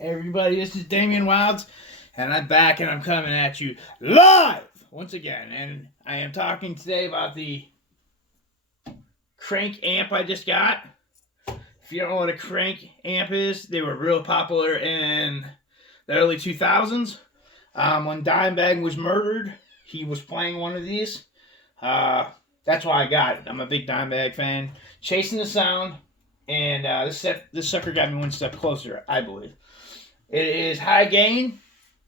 Everybody, this is Damian Wilds, and I'm back and I'm coming at you live once again. And I am talking today about the Krank amp I just got. If you don't know what a Krank amp is, they were real popular in the early 2000s. When Dimebag was murdered, he was playing one of these. That's why I got it. I'm a big Dimebag fan. Chasing the sound, and this sucker got me one step closer, I believe. It is high gain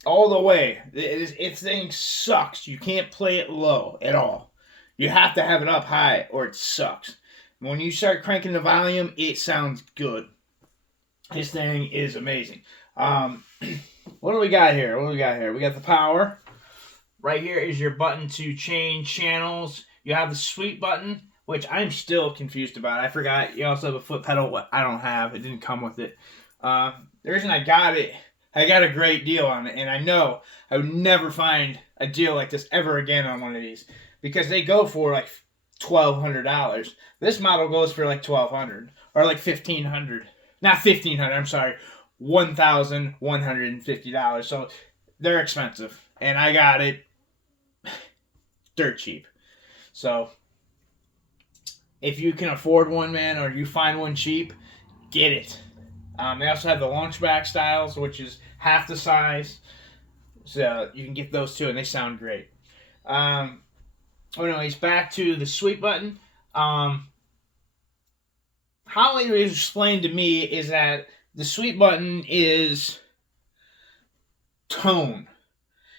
all the way. This thing sucks. You can't play it low at all. You have to have it up high or it sucks. When you start cranking the volume, it sounds good. This thing is amazing. What do we got here? We got the power. Right here is your button to change channels. You have the sweep button, which I'm still confused about. I forgot. You also have a foot pedal. I don't have. It didn't come with it. The reason I got it, I got a great deal on it, and I know I would never find a deal like this ever again on one of these because they go for like $1,200. This model goes for like $1,200 or like $1,500. Not $1,500. I'm sorry, $1,150. So they're expensive, and I got it dirt cheap. So if you can afford one, man, or you find one cheap, get it. They also have the launchback styles, which is half the size. So you can get those too, and they sound great. Anyways, back to the sweep button. How it was explained to me is that the sweep button is tone.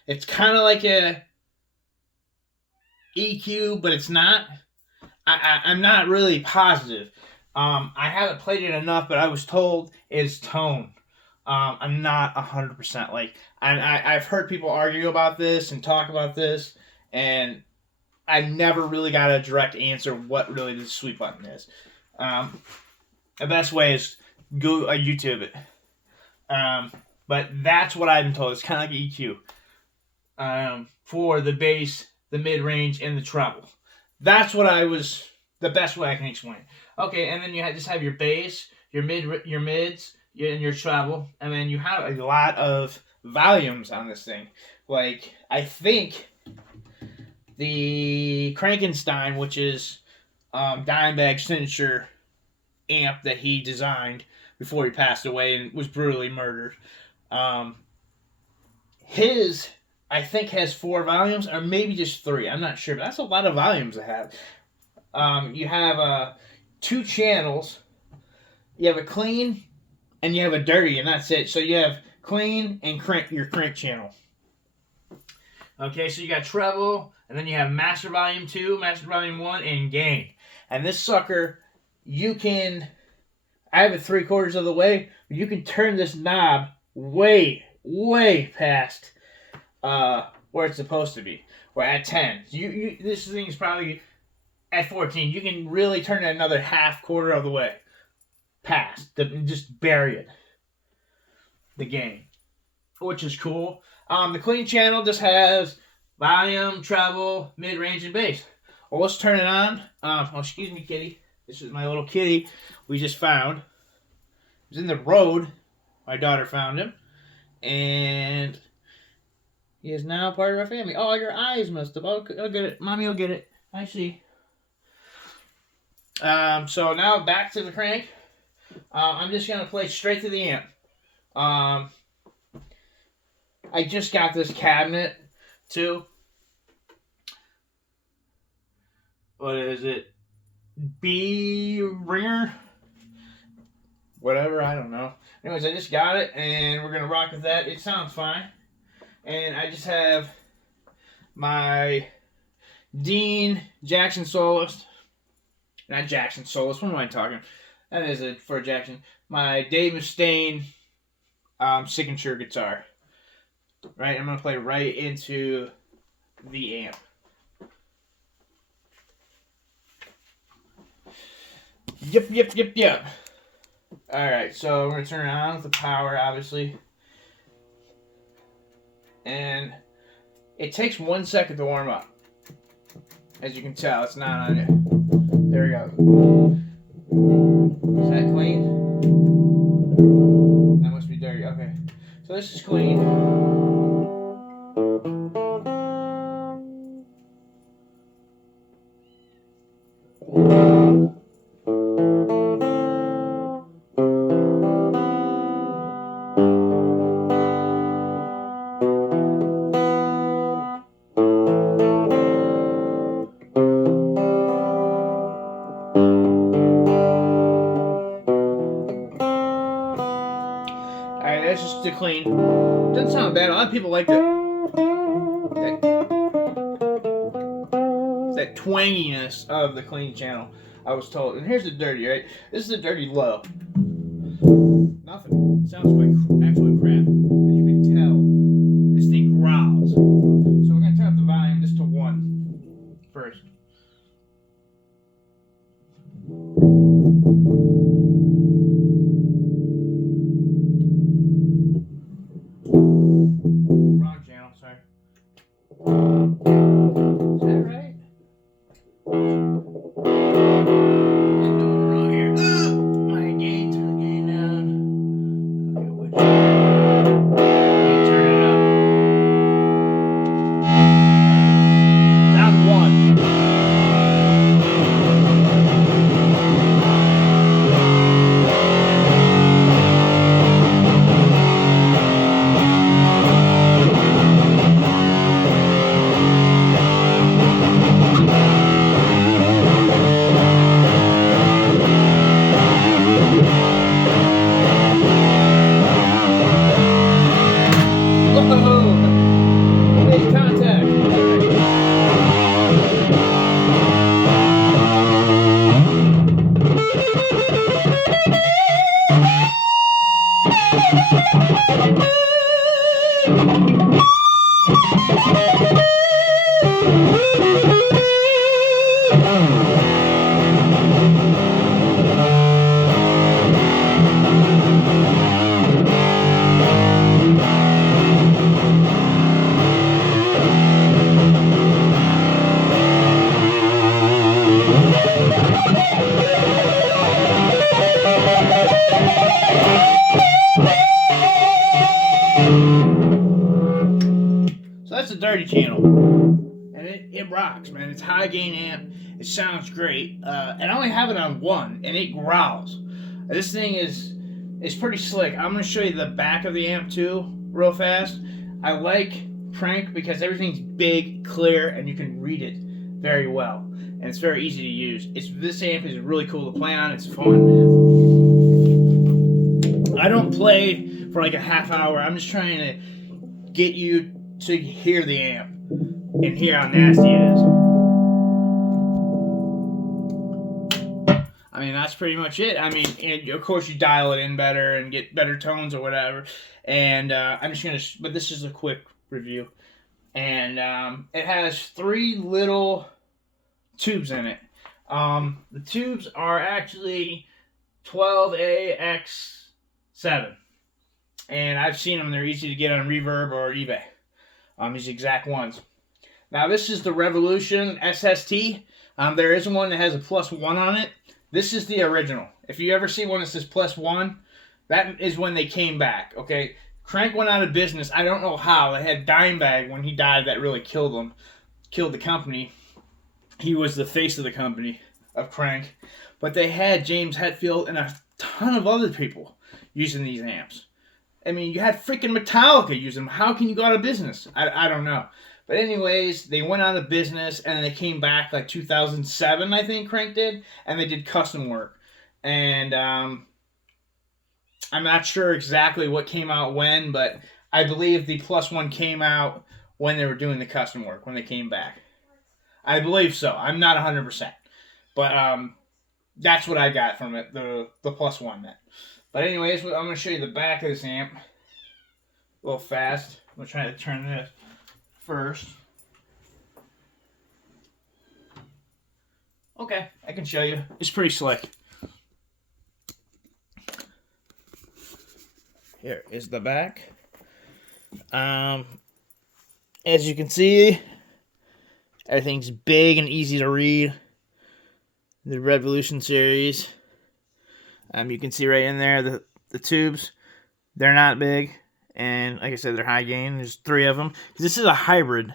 It's kind of like a EQ, but it's not. I'm not really positive. I haven't played it enough, but I was told it's tone. I'm not 100%. I've heard people argue about this and talk about this, and I never really got a direct answer what really the sweep button is. The best way is go YouTube it. But that's what I've been told. It's kind of like EQ for the bass, the mid-range, and the treble. That's what the best way I can explain it. Okay, and then you just have your bass, your mids, and your treble, and then you have a lot of volumes on this thing. Like, I think the Krankenstein, which is Dimebag's signature amp that he designed before he passed away and was brutally murdered, his, I think, has 4 volumes, or maybe just 3. I'm not sure, but that's a lot of volumes to have. You have 2 channels. You have a clean and you have a dirty, and that's it. So you have clean and your crank channel. Okay, so you got treble, and then you have master volume 2, master volume 1, and gain. And this sucker, I have it 3/4 of the way, but you can turn this knob way, way past where it's supposed to be. We're at 10. This thing is probably at 14. You can really turn it another quarter of the way past, just bury it, the gain, which is cool. The clean channel just has volume, treble, mid-range, and bass. Well, let's turn it on. Excuse me, kitty. This is my little kitty we just found. He was in the road. My daughter found him, and he is now part of our family. Oh, your eyes must have. I'll get it. Mommy will get it. I see. So now back to the crank. I'm just going to play straight to the amp. I just got this cabinet, too. What is it? B-Ringer? Whatever, I don't know. Anyways, I just got it, and we're going to rock with that. It sounds fine. And I just have my Dean Jackson Soloist. Not Jackson Soloist. What am I talking? That is it for Jackson. My Dave Mustaine signature guitar. Right, I'm going to play right into the amp. Yep. Alright, so we're going to turn it on with the power, obviously. And it takes 1 second to warm up. As you can tell, it's not on it. There we go. Is that clean? That must be dirty. Okay. So this is clean. Alright, that's just the clean. Doesn't sound bad. A lot of people like that twanginess of the clean channel, I was told. And here's the dirty, right? This is the dirty low. Nothing. It sounds like actual crap. But you can tell this thing growls. So we're going to turn up the volume just to 1 first. Wrong channel, sorry. Is that right? I'm doing it wrong here. My gain, turn the gain down. Okay, which? Turn it up. Down 1. So that's the dirty channel, and it rocks, man. It's high gain amp. It sounds great, and I only have it on 1, and it growls. This thing is pretty slick. I'm gonna show you the back of the amp too, real fast. I like Krank because everything's big, clear, and you can read it very well, and it's very easy to use. This amp is really cool to play on. It's fun, man. I don't play for like a half hour. I'm just trying to get you to hear the amp and hear how nasty it is. I mean, that's pretty much it. I mean, and of course you dial it in better and get better tones or whatever. And I'm just gonna, but this is a quick review. And it has 3 little tubes in it. The tubes are actually 12AX7. And I've seen them. They're easy to get on Reverb or eBay. These exact ones. Now this is the Revolution SST. There is one that has a +1 on it. This is the original. If you ever see one that says +1, that is when they came back. Okay, Krank went out of business. I don't know how. They had Dimebag when he died. That really killed them. Killed the company. He was the face of the company of Krank. But they had James Hetfield and a ton of other people using these amps. I mean, you had freaking Metallica using them. How can you go out of business? I don't know. But anyways, they went out of business, and they came back like 2007, I think Krank did, and they did custom work. And I'm not sure exactly what came out when, but I believe the +1 came out when they were doing the custom work, when they came back. I believe so. I'm not 100%. But that's what I got from it, the +1 then. But anyways, I'm going to show you the back of this amp a little fast. I'm going to try to turn this first. Okay, I can show you. It's pretty slick. Here is the back. As you can see, everything's big and easy to read. The Revolution series. You can see right in there the tubes. They're not big. And like I said, they're high gain. There's 3 of them. This is a hybrid.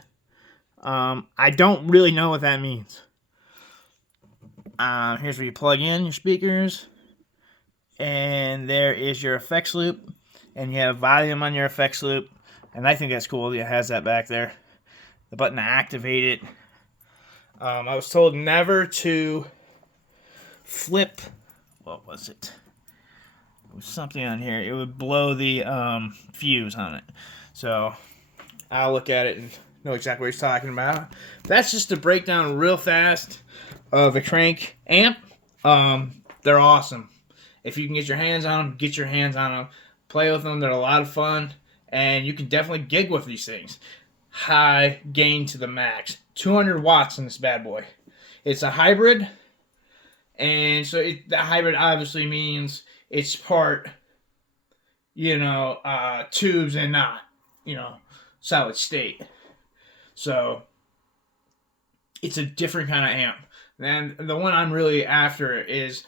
I don't really know what that means. Here's where you plug in your speakers. And there is your effects loop. And you have volume on your effects loop. And I think that's cool. It has that back there. The button to activate it. I was told never to flip. What was it? It was something on here. It would blow the fuse on it. So I'll look at it and know exactly what he's talking about. That's just a breakdown real fast of a Krank amp. They're awesome. If you can get your hands on them, get your hands on them. Play with them. They're a lot of fun. And you can definitely gig with these things. High gain to the max. 200 watts in this bad boy. It's a hybrid. And so the hybrid obviously means it's part, tubes and not, solid state. So it's a different kind of amp. And the one I'm really after is,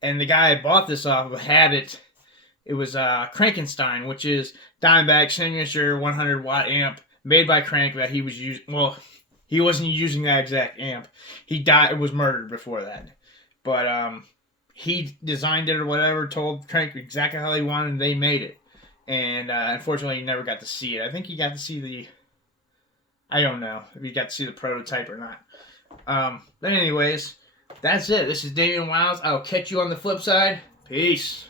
and the guy I bought this off of had it. It was Krankenstein, which is Dimebag signature 100 watt amp made by Krank that he was using. Well, he wasn't using that exact amp. He died. Was murdered before that. But he designed it or whatever, told Krank exactly how he wanted, and they made it. And unfortunately, he never got to see it. I think he got to see I don't know if he got to see the prototype or not. But anyways, that's it. This is Damian Wiles. I'll catch you on the flip side. Peace.